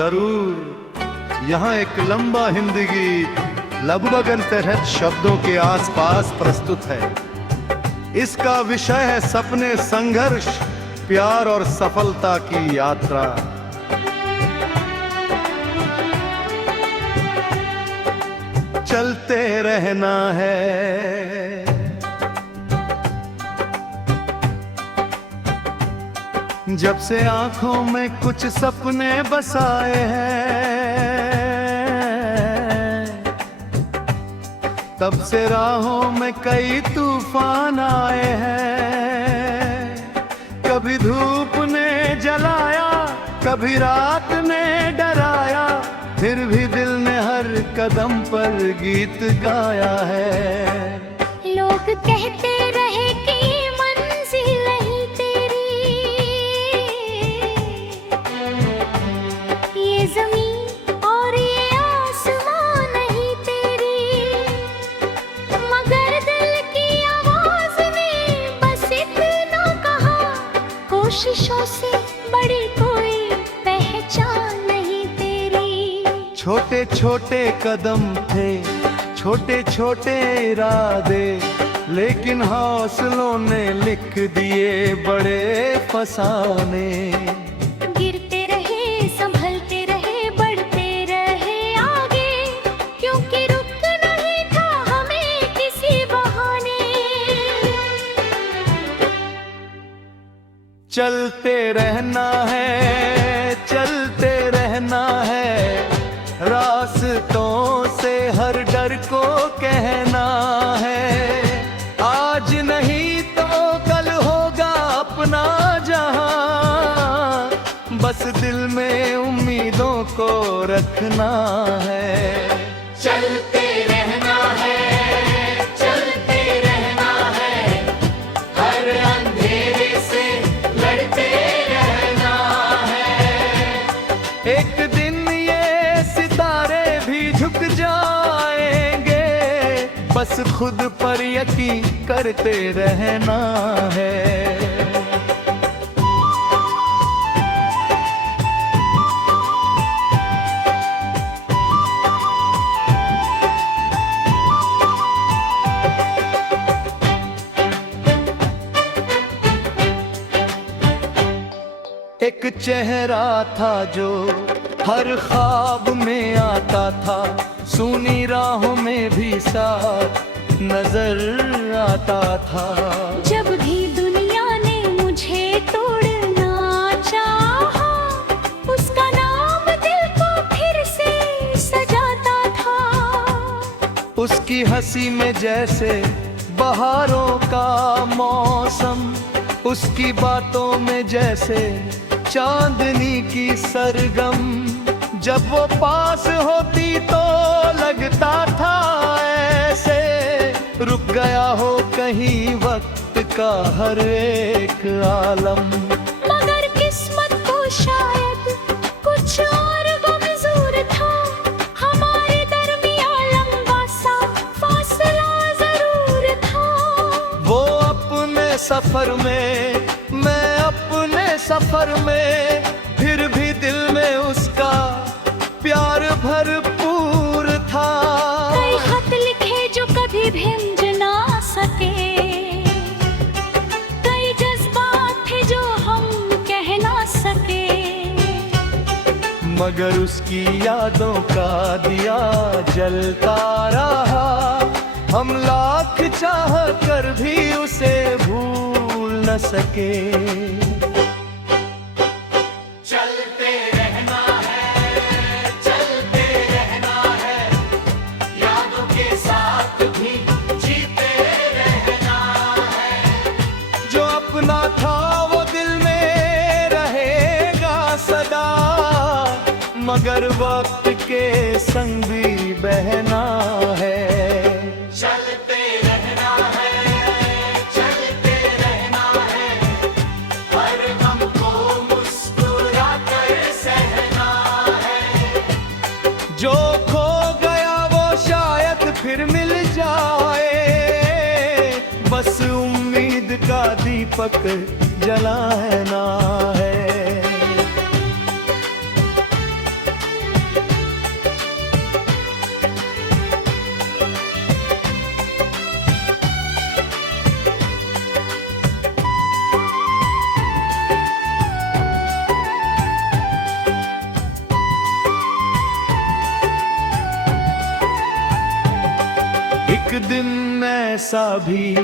जरूर। यहाँ एक लंबा हिंदी गीत लगभग अनतहत शब्दों के आसपास प्रस्तुत है। इसका विषय है सपने, संघर्ष, प्यार और सफलता की यात्रा। चलते रहना है, जब से आंखों में कुछ सपने बसाए हैं, तब से राहों में कई तूफान आए हैं। कभी धूप ने जलाया, कभी रात ने डराया, फिर भी दिल ने हर कदम पर गीत गाया है। लोग कहते रहे कि मंजिल नहीं तेरी, ये जमीन और ये आसमां नहीं तेरी, मगर दिल की आवाज ने बस इतना कहा, कोशिशों से बड़ी कोई पहचान नहीं तेरी। छोटे छोटे कदम थे, छोटे छोटे इरादे, लेकिन हौसलों ने लिख दिए बड़े फसाने। गिरते रहे, संभलते रहे, बढ़ते रहे आगे, क्योंकि रुक नहीं था हमें किसी बहाने। चलते रहना है, चलते रहना है, रास्तों से हर डर को कहना है। आज नहीं तो कल होगा अपना जहां, बस दिल में उम्मीदों को रखना है। चलते रहना है, चलते रहना है, हर अंधेरे से लड़ते रहना है। एक दिन ये सितारे भी झुक जाएंगे, बस खुद पर यकीन करते रहना है। एक चेहरा था जो हर ख्वाब में आता था, सूनी राहों में भी साथ नजर आता था। जब भी दुनिया ने मुझे तोड़ना चाहा, उसका नाम दिल को फिर से सजाता था। उसकी हंसी में जैसे बहारों का मौसम, उसकी बातों में जैसे चांदनी की सरगम। जब वो पास होती तो लगता था ऐसे, रुक गया हो कहीं वक्त का हर एक आलम। मगर किस्मत को शायद कुछ और मंजूर था, हमारे दरमियां लंबा सा फासला जरूर था। वो अपने सफर में, मैं अपने सफर में, फिर भी दिल में उसका प्यार भरपूर था। कई खत लिखे जो कभी भेज ना सके, कई जज्बात थे जो हम कह ना सके, मगर उसकी यादों का दिया जलता रहा। हम लाख चाह कर भी उसे भूल न सके। चलते रहना है, चलते रहना है, यादों के साथ भी जीते रहना है। जो अपना था वो दिल में रहेगा सदा, मगर वक्त के संग भी बहना है। चलते रहना है, चलते रहना है, हर गम को मुस्कुरा कर सहना है। जो खो गया वो शायद फिर मिल जाए, बस उम्मीद का दीपक जलाना है। ऐसा भी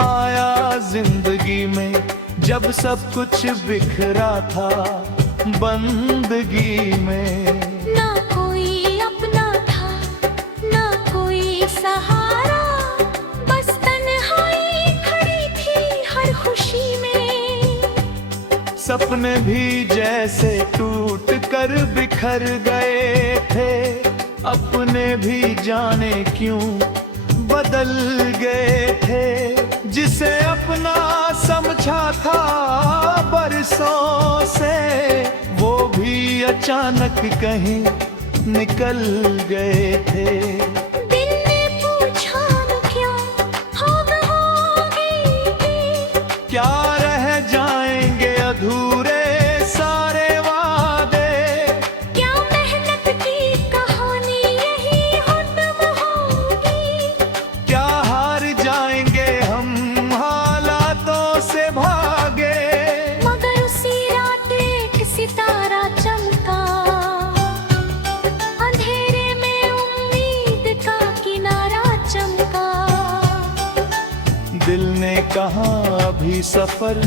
आया जिंदगी में जब सब कुछ बिखरा था बंदगी में। ना कोई अपना था ना कोई सहारा, बस तन्हाई खड़ी थी हर खुशी में। सपने भी जैसे टूट कर बिखर गए थे, अपने भी जाने क्यों बदल गए थे। जिसे अपना समझा था बरसों से, वो भी अचानक कहीं निकल गए थे। दिल ने पूछा न क्या हम होगी, क्या रह जाएंगे अधूरे सारे वादे। क्या मेहनत की कहानी यही खत्म होगी। क्या हार जाएंगे हम हालातों से भागे। मगर उसी रात एक सितारा चमका, अंधेरे में उम्मीद का किनारा चमका। दिल ने कहा अभी सफर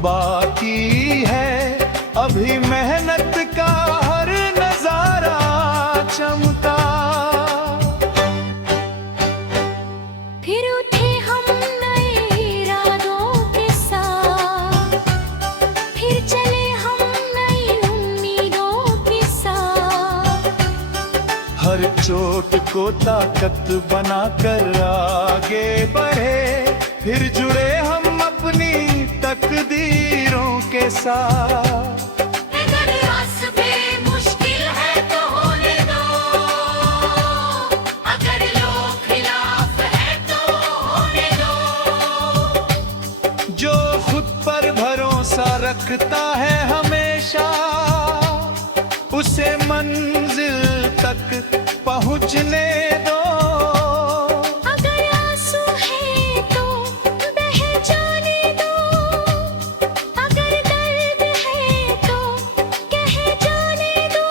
बाकी है, अभी मेहनत का हर नजारा चमका। फिर उठे हम नए इरादों के साथ, फिर चले हम नई उम्मीदों के साथ। हर चोट को ताकत बनाकर आगे बढ़े, फिर जुड़े हम अपनी तकदीरों के साथ। अगर रास्ते मुश्किल है तो होने दो, अगर लोग खिलाफ है तो होने दो। जो खुद पर भरोसा रखता है हमेशा, उसे मंजिल तक पहुंचने दो। अगर आंसू है तो बह जाने दो, अगर दर्द है तो कह जाने दो।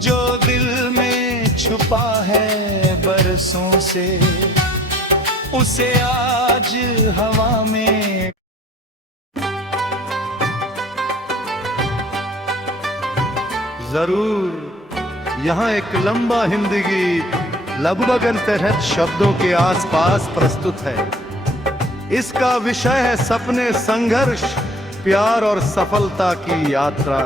जो दिल में छुपा है बरसों से, उसे आज हवा में जरूर यहाँ एक लंबा हिंदी गीत लगभग अनतहत शब्दों के आसपास प्रस्तुत है। इसका विषय है सपने, संघर्ष, प्यार और सफलता की यात्रा।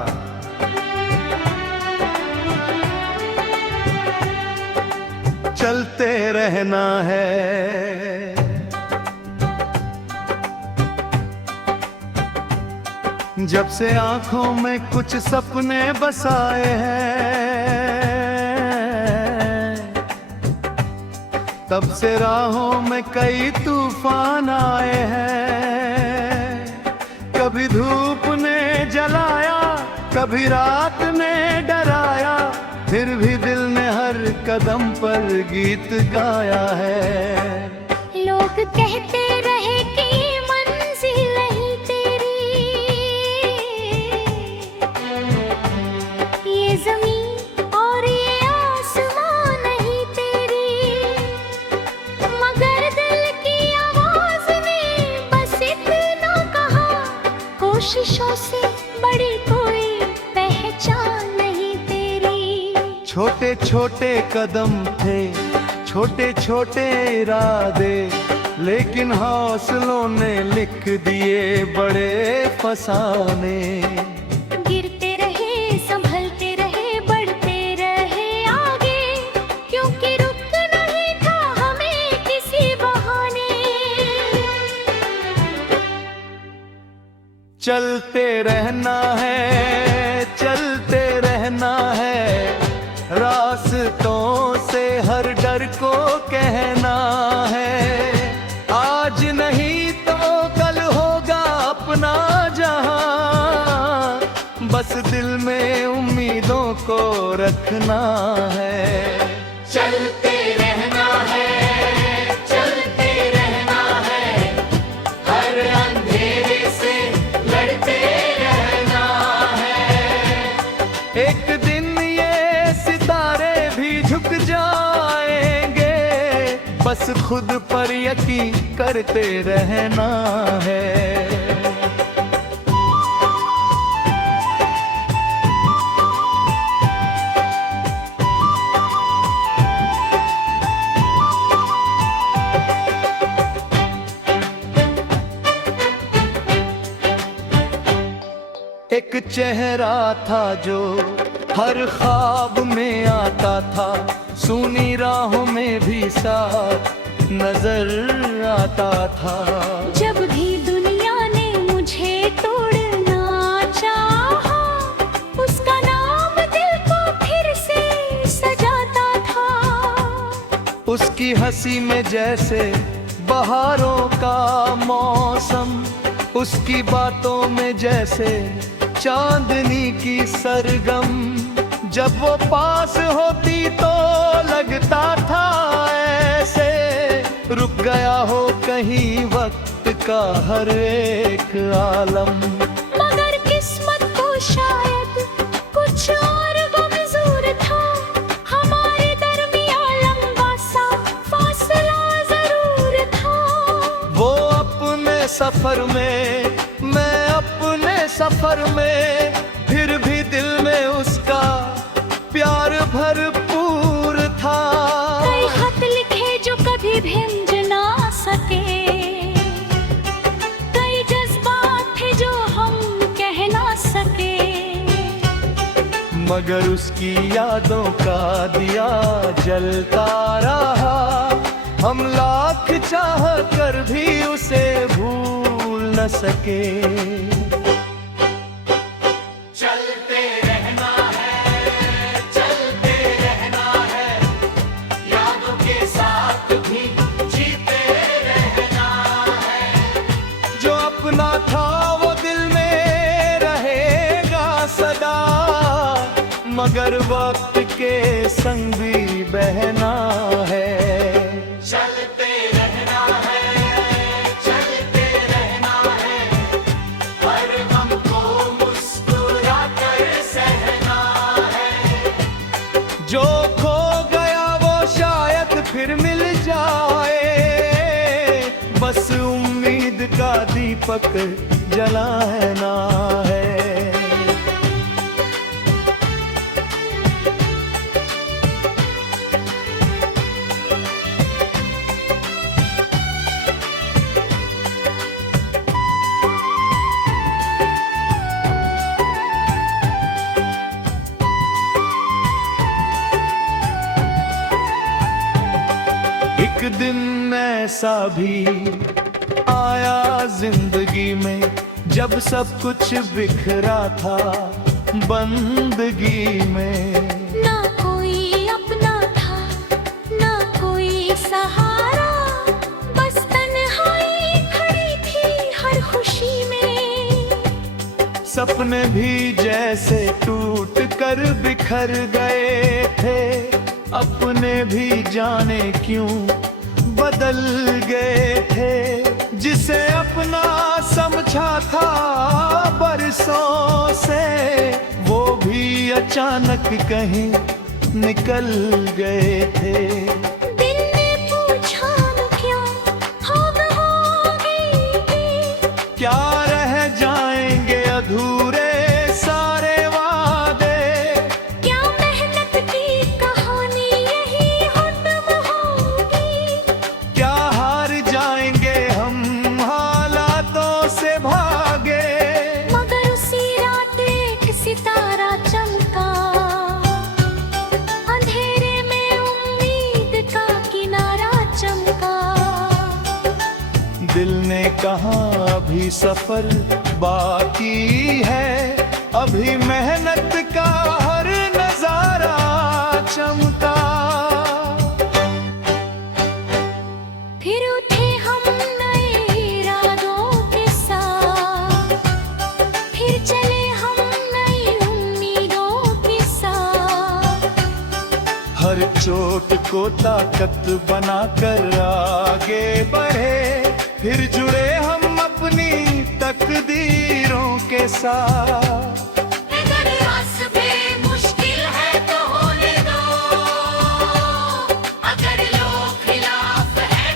चलते रहना है, जब से आंखों में कुछ सपने बसाए हैं, तब से राहों में कई तूफान आए हैं। कभी धूप ने जलाया, कभी रात ने डराया, फिर भी दिल ने हर कदम पर गीत गाया है। लोग कहते रहे कि मंजिल नहीं तेरी, ये जमीन और ये आसमान नहीं तेरी। मगर दिल की आवाज ने बस इतना कहा, कोशिशों से बड़ी कोई पहचान नहीं तेरी। छोटे छोटे कदम थे, छोटे छोटे इरादे, लेकिन हौसलों ने लिख दिए बड़े फसाने। गिरते रहे, संभलते रहे, बढ़ते रहे आगे, क्योंकि रुक नहीं था हमें किसी बहाने। चलते रहना है, चलते रहना है, रास्तों से हर डर को कहना है। आज नहीं तो कल होगा अपना जहां, बस दिल में उम्मीदों को रखना है। चलते रहना है, चलते रहना है, हर अंधेरे से लड़ते रहना है। एक दिन ये सितारे भी झुक जाएंगे, बस खुद पर यकीन करते रहना है। एक चेहरा था जो हर ख्वाब में आता था, सूनी राहों में भी साथ नजर आता था। जब भी दुनिया ने मुझे तोड़ना चाहा, उसका नाम दिल को फिर से सजाता था। उसकी हंसी में जैसे बहारों का मौसम, उसकी बातों में जैसे चांदनी की सरगम। जब वो पास होती तो लगता था ऐसे रुक गया हो कहीं वक्त का हर एक आलम। मगर किस्मत को शायद कुछ और मंजूर था, हमारे दरमियां लंबा सा फासला जरूर था। वो अपने सफर में, मैं अपने सफर में, फिर भी दिल में उसका प्यार भरपूर था। कई खत लिखे जो कभी भेज ना सके, कई जज्बात थे जो हम कह ना सके। मगर उसकी यादों का दिया जलता रहा, हम लाख चाह कर भी उसे भूल न सके। चलते रहना है, चलते रहना है, यादों के साथ भी जीते रहना है। जो अपना था वो दिल में रहेगा सदा, मगर वक्त के संग भी बहना है। चलते रहना है, चलते रहना है, हर गम को मुस्कुरा कर सहना है। जो खो गया वो शायद फिर मिल जाए, बस उम्मीद का दीपक जलाना है। एक दिन ऐसा भी आया जिंदगी में, जब सब कुछ बिखरा था बंदगी में। ना कोई अपना था, ना कोई सहारा, बस तन्हाई खड़ी थी हर खुशी में। सपने भी जैसे टूट कर बिखर गए थे, अपने भी जाने क्यों बदल गए थे। जिसे अपना समझा था बरसों से, वो भी अचानक कहीं निकल गए थे। दिल ने पूछा क्या हम होंगे, क्या रह जाएंगे अधूरे सारे वादे। क्या मेहनत की कहानी यही खत्म होगी, क्या हार जाएंगे हम हालातों से भागे। मगर उसी रात एक सितारा चमका, अंधेरे में उम्मीद का किनारा चमका। दिल ने कहा अभी सफर बाकी है, अभी मेहनत का हर नजारा चमका। फिर उठे हम नए इरादों के साथ, फिर चले हम नई उम्मीदों के साथ। हर चोट को ताकत बनाकर आगे बढ़े, फिर जुड़े हम अपनी तकदीरों के साथ। अगर रास्ते मुश्किल है तो होने दो, अगर लोग खिलाफ है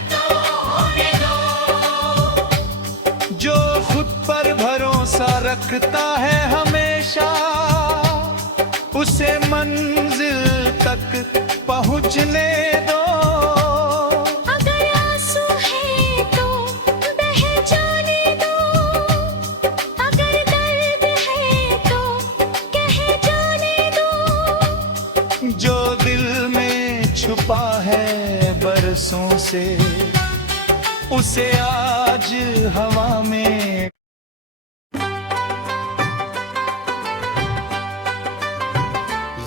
जो खुद पर भरोसा रखता है हमेशा, उसे मंजिल तक पहुंचने दो। अगर आंसू है तो बह जाने दो, अगर दर्द है तो कह जाने दो। जो दिल में छुपा है बरसों से, उसे आज हवा में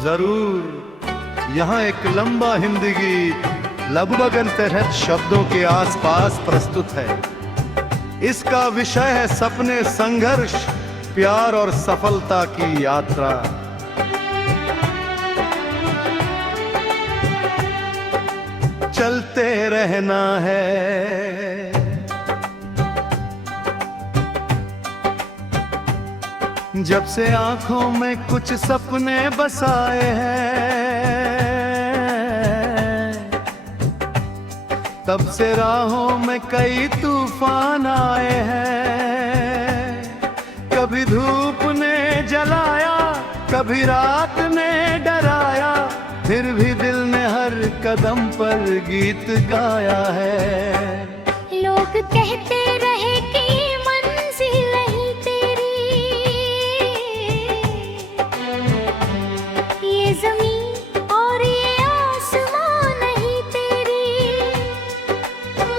जरूर यहाँ एक लंबा हिंदी गीत लबबगन तहत शब्दों के आसपास प्रस्तुत है। इसका विषय है सपने, संघर्ष, प्यार और सफलता की यात्रा। चलते रहना है, जब से आंखों में कुछ सपने बसाए हैं, तब से राहों में कई तूफान आए हैं। कभी धूप ने जलाया, कभी रात ने डराया, फिर भी दिल ने हर कदम पर गीत गाया है। लोग कहते रहे कि ये मंजिल नहीं तेरी, ये जमीन और ये आसमान नहीं तेरी,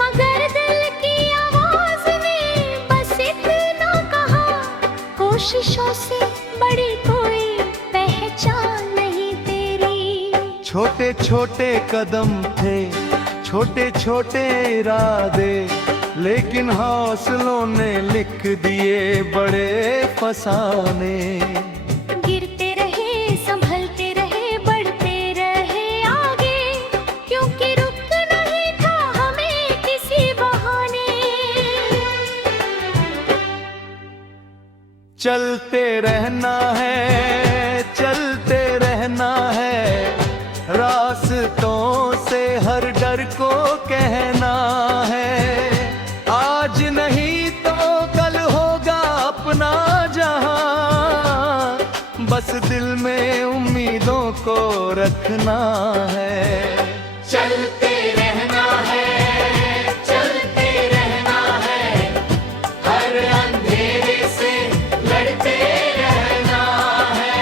मगर दिल की आवाज ने बस इतना कहा, कोशिशों से बड़ी कोई पहचान नहीं तेरी। छोटे छोटे कदम थे, छोटे छोटे इरादे, लेकिन हौसलों ने लिख दिए बड़े फसाने। गिरते रहे, संभलते रहे, बढ़ते रहे आगे, क्योंकि रुक नहीं था हमें किसी बहाने। चलते रहना है, चलते रहना है, रास्तों से हर डर को कहना है। आज नहीं तो कल होगा अपना जहां, बस दिल में उम्मीदों को रखना है। चलते रहना है, चलते रहना है, हर अंधेरे से लड़ते रहना है।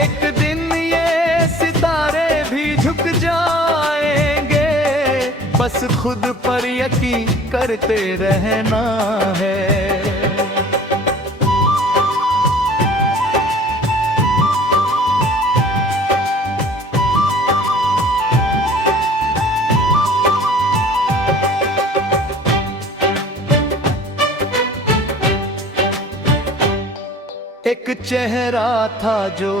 एक दिन ये सितारे भी झुक जाएंगे, बस खुद पर यकीन करते रहना है। एक चेहरा था जो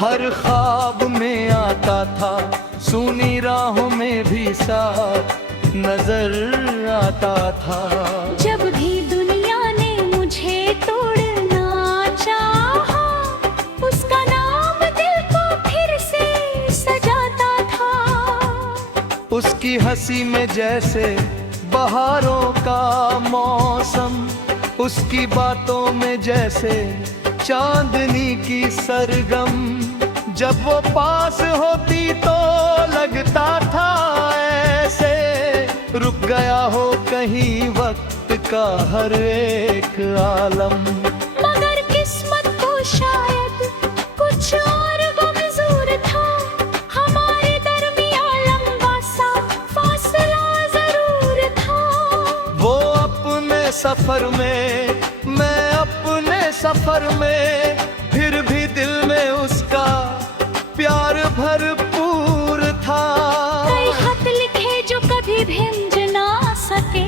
हर ख्वाब में आता था, सूनी राहों में भी साथ नजर आता था। जब भी दुनिया ने मुझे तोड़ना चाहा, उसका नाम दिल को फिर से सजाता था। उसकी हंसी में जैसे बहारों का मौसम, उसकी बातों में जैसे चांदनी की सरगम। जब वो पास होती तो लगता था ऐसे, रुक गया हो कहीं वक्त का हर एक आलम। मगर किस्मत को शायद कुछ और मंजूर था, हमारे दरमियां लंबा सा फासला जरूर था। वो अपने सफर में, मैं अपने सफर में, फिर भी दिल में उसका प्यार भरपूर था। कई खत लिखे जो कभी भेज ना सके,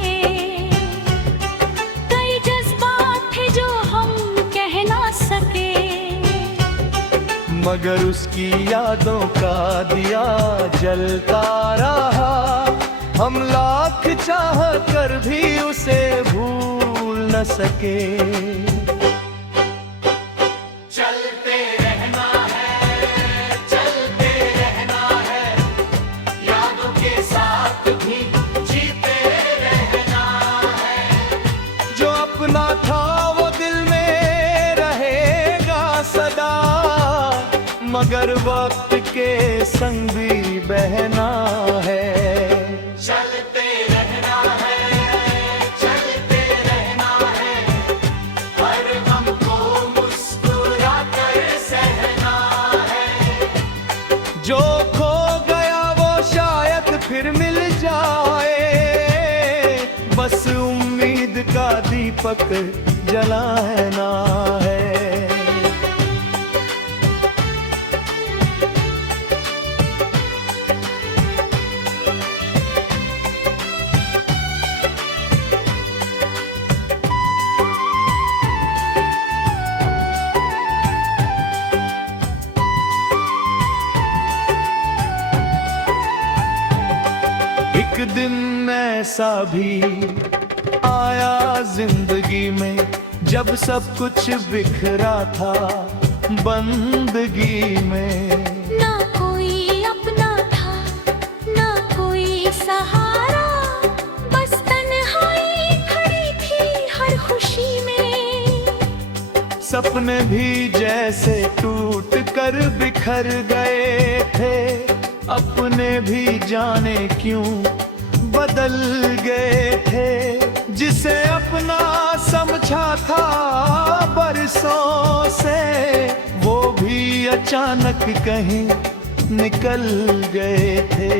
कई जज्बात थे जो हम कह ना सके, मगर उसकी यादों का दिया जलता रहा। हम लाख चाह कर भी उसे भूल न सके। चलते रहना है, चलते रहना है, यादों के साथ भी जीते रहना है। सपना था वो दिल में रहेगा सदा, मगर वक्त के संग भी बहना है। चलते रहना है, चलते रहना है, हर गम को मुस्कुरा कर सहना है। जो खो गया वो शायद फिर मिल जाए, बस उम्मीद का दीपक जलाना है। एक दिन ऐसा भी आया जिंदगी में, जब सब कुछ बिखरा था बंदगी में। ना कोई अपना था, ना कोई सहारा, बस तन्हाई खड़ी थी हर खुशी में। सपने भी जैसे टूट कर बिखर गए थे, अपने भी जाने क्यों बदल गए थे। जिसे अपना समझा था बरसों से, वो भी अचानक कहीं निकल गए थे।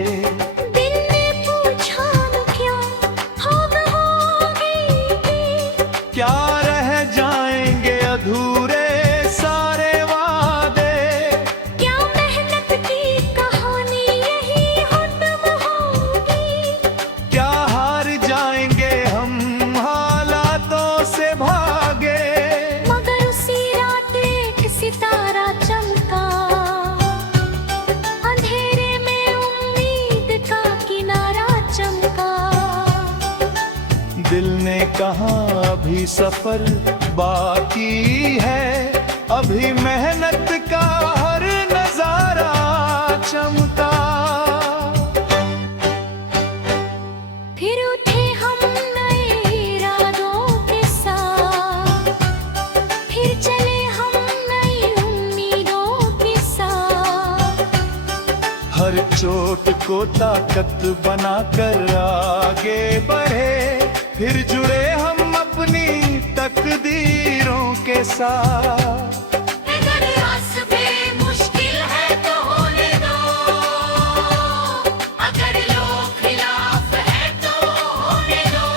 दिल ने पूछा क्यों हम होगी, क्या रह जाएंगे अधूरे सारे वादे, क्या मेहनत की कहानी यही खत्म होगी, क्या हार जाएंगे हम हालातों से भागे। मगर उसी रात एक सितारा चमका, अंधेरे में उम्मीद का किनारा चमका। दिल ने कहा अभी सफर बाकी है, अभी मेहनत का हर नजारा चमका। फिर उठे हम नए इरादों के साथ, फिर चले हम नई उम्मीदों के साथ। हर चोट को ताकत बनाकर आगे बढ़े, फिर जुड़े हम अपनी तकदीरों के साथ। अगर रास्ते मुश्किल है तो होने दो, अगर लोग खिलाफ है तो होने दो।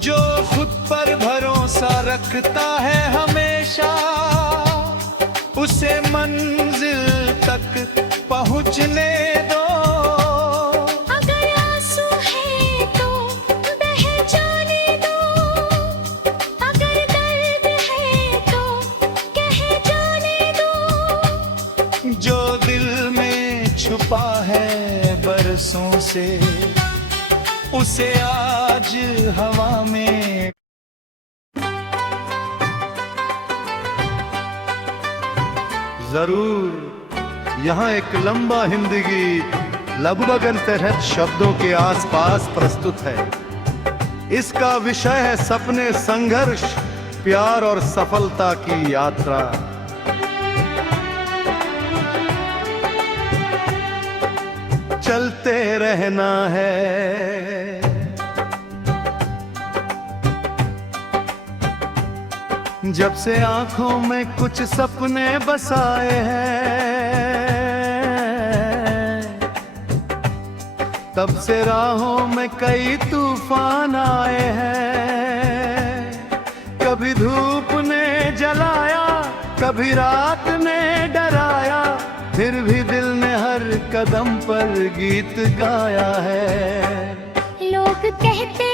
जो खुद पर भरोसा रखता है हमेशा, उसे मंजिल तक पहुंचने दो। अगर आंसू है तो बह जाने दो, अगर दर्द है तो कह जाने दो। जो दिल में छुपा है बरसों से, उसे आज हवा में जरूर यहाँ एक लंबा हिंदी गीत लगभग अनतहत शब्दों के आसपास प्रस्तुत है। इसका विषय है सपने, संघर्ष, प्यार और सफलता की यात्रा। चलते रहना है, जब से आंखों में कुछ सपने बसाए हैं, तब से राहों में कई तूफान आए हैं। कभी धूप ने जलाया, कभी रात ने डराया, फिर भी दिल ने हर कदम पर गीत गाया है। लोग कहते